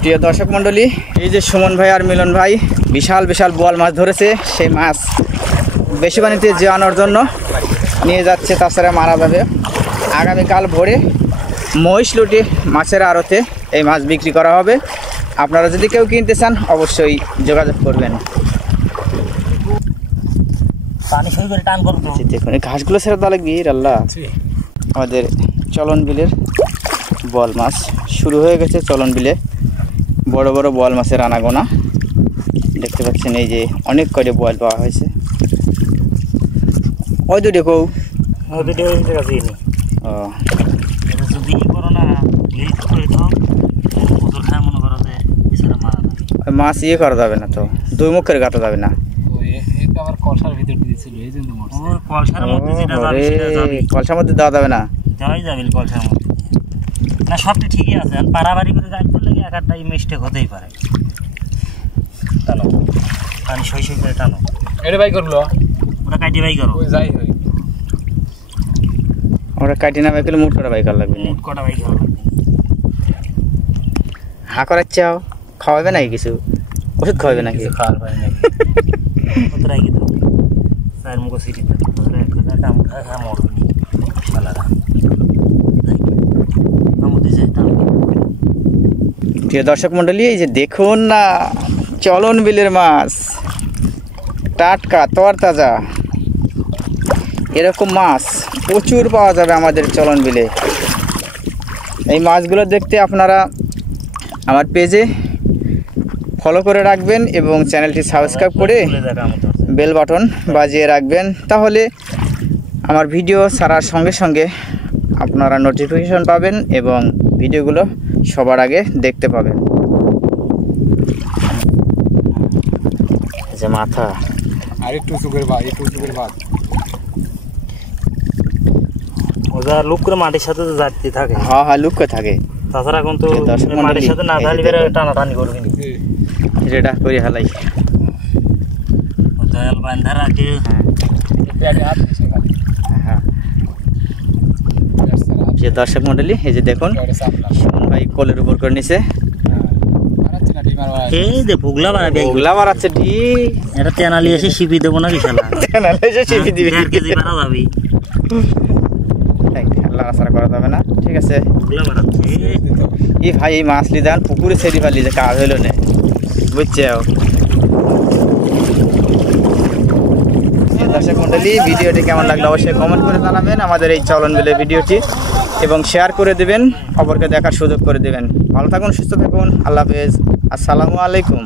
প্রিয় দর্শক মণ্ডলী, এই যে সুমন ভাই আর মিলন ভাই বিশাল বিশাল বোয়াল মাছ ধরেছে। সেই মাছ বেশি পানিতে যাওয়ানোর জন্য নিয়ে যাচ্ছে, তাছাড়া মারা যাবে। আগামীকাল ভোরে মহিষলুটি মাছের আড়তে এই মাছ বিক্রি করা হবে। আপনারা যদি কেউ কিনতে চান অবশ্যই যোগাযোগ করবেন। দেখুন এই ঘাসগুলো ছেড়ে দেওয়া লাগবে। আল্লাহ, আমাদের চলন বিলের বোয়াল মাছ শুরু হয়ে গেছে। চলন বিলে বড় বড় বোয়াল মাছের আনাগোনা দেখতে পাচ্ছেন। এই যে অনেক করে বোয়াল পাওয়া হয়েছে। ওই দুটো কৌ মাছ ইয়ে করা যাবে না তো, দুই মুখের কাটা যাবে না। কলসার মধ্যে দেওয়া যাবে না, কলসার মধ্যে না। সবটা ঠিকই আছে, পাড়াবাড়ি করে গাছ করলে এক একটা মিস্টেক হতেই পারে। টানো পানি সই সই করে টানো। এটা বাই করলো, ওটা কাটি বাই করো। ওরা কাটি না বাই করলে মুট কটা বাই করা লাগবে। মুট কটা বাই করা লাগবে। হা করার চাও খাওয়াবে নাকি কিছু? ওষুধ খাওয়াবে নাকি? খাওয়ার পারে নাকি ওতরাই কিন্তু চার মুখো সিটি প্রিয় দর্শক মণ্ডলী, এই যে দেখুন না চলন বিলের মাছ, টাটকা তরতাজা। এরকম মাছ প্রচুর পাওয়া যাবে আমাদের চলন বিলে। এই মাছগুলো দেখতে আপনারা আমার পেজে ফলো করে রাখবেন এবং চ্যানেলটি সাবস্ক্রাইব করে বেল বাটন বাজিয়ে রাখবেন। তাহলে আমার ভিডিও ছাড়ার সঙ্গে সঙ্গে আপনারা নোটিফিকেশন পাবেন এবং ভিডিওগুলো সবার আগে দেখতে পাবেন। যে মাথা আর একটু চুকের ভাত, একটু চুকের ভাত ওটা লুক করে মাটির সাথে তো যাতে থাকে। হ্যাঁ হ্যাঁ, লুক করে থাকে। তাছাড়া এখন তো মাটির সাথে না ঢালি বেড়ে টানাটানি করবি এটা করে হালাই দয়াল বান্ধা রাখে। হ্যাঁ, যে দর্শক মণ্ডলী, এই যে দেখুন সুমন ভাই কোলের উপর করে নিছে। এই যে বুগলা বাড়াবে, বুগলা বাড়াচ্ছে ঠিক। এটা তেনালি এসে শিপি দেবো না বিশালা, তেনালি এসে শিপি দিবি। 1 কেজি বাড়া যাবে, লাড়াচাড়া করা যাবে না। ঠিক আছে, বুগলা বাড়াচ্ছে। এই ভাই এই মাছ লিদান পুকুরে ছেড়ে ফেলি, যে কাজ হইল না, বুঝছে? দর্শক মণ্ডলী, ভিডিওটি কেমন লাগলো অবশ্যই কমেন্ট করে জানাবেন আমাদের এই চলন বিলের ভিডিওটি, এবং শেয়ার করে দেবেন, অপরকে দেখার সুযোগ করে দেবেন। ভালো থাকুন, সুস্থ থাকুন, আল্লাহ হাফেজ, আসসালামু আলাইকুম।